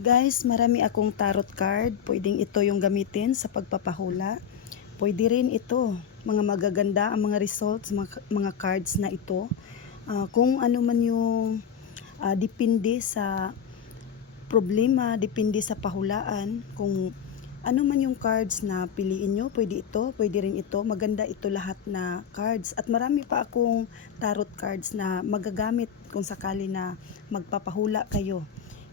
Guys, marami akong tarot card. Pwedeng ito yung gamitin sa pagpapahula. Pwede rin ito. Mga magaganda ang mga results, mga cards na ito. Kung ano man yung depende sa problema, depende sa pahulaan. Kung ano man yung cards na piliin nyo, pwede ito, pwede rin ito. Maganda ito lahat na cards. At marami pa akong tarot cards na magagamit kung sakali na magpapahula kayo.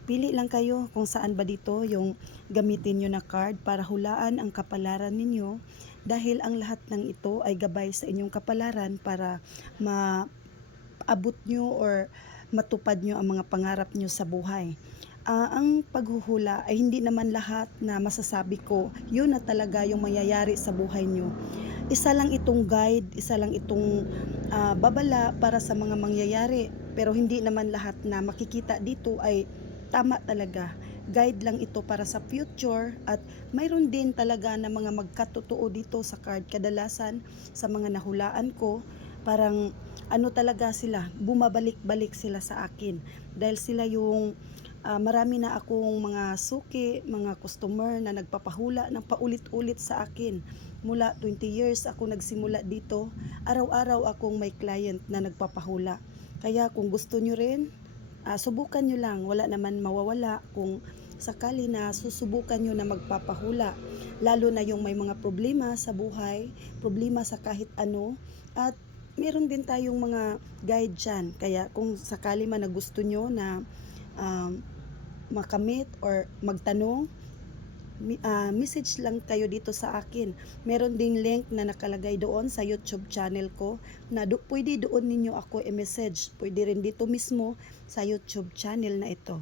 Pili lang kayo kung saan ba dito yung gamitin nyo na card para hulaan ang kapalaran ninyo, dahil ang lahat ng ito ay gabay sa inyong kapalaran para maabot nyo or matupad nyo ang mga pangarap nyo sa buhay. Ang paghuhula ay hindi naman lahat na masasabi ko yun na talaga yung mangyayari sa buhay nyo. Isa lang itong guide, isa lang itong babala para sa mga mangyayari, pero hindi naman lahat na makikita dito ay tama talaga. Guide lang ito para sa future, at mayroon din talaga na mga magkatotoo dito sa card. Kadalasan sa mga nahulaan ko, parang ano talaga sila, bumabalik-balik sila sa akin. Dahil sila yung marami na akong mga suki, mga customer na nagpapahula ng paulit-ulit sa akin. Mula 20 years ako nagsimula dito, araw-araw akong may client na nagpapahula. Kaya kung gusto nyo rin, subukan nyo lang, wala naman mawawala kung sakali na susubukan nyo na magpapahula, lalo na yung may mga problema sa buhay, problema sa kahit ano, at meron din tayong mga guide dyan. Kaya kung sakali man na gusto nyo na makamit or magtanong, message lang kayo dito sa akin. Meron ding link na nakalagay doon sa YouTube channel ko na pwede doon ninyo ako i-message. Pwede rin dito mismo sa YouTube channel na ito.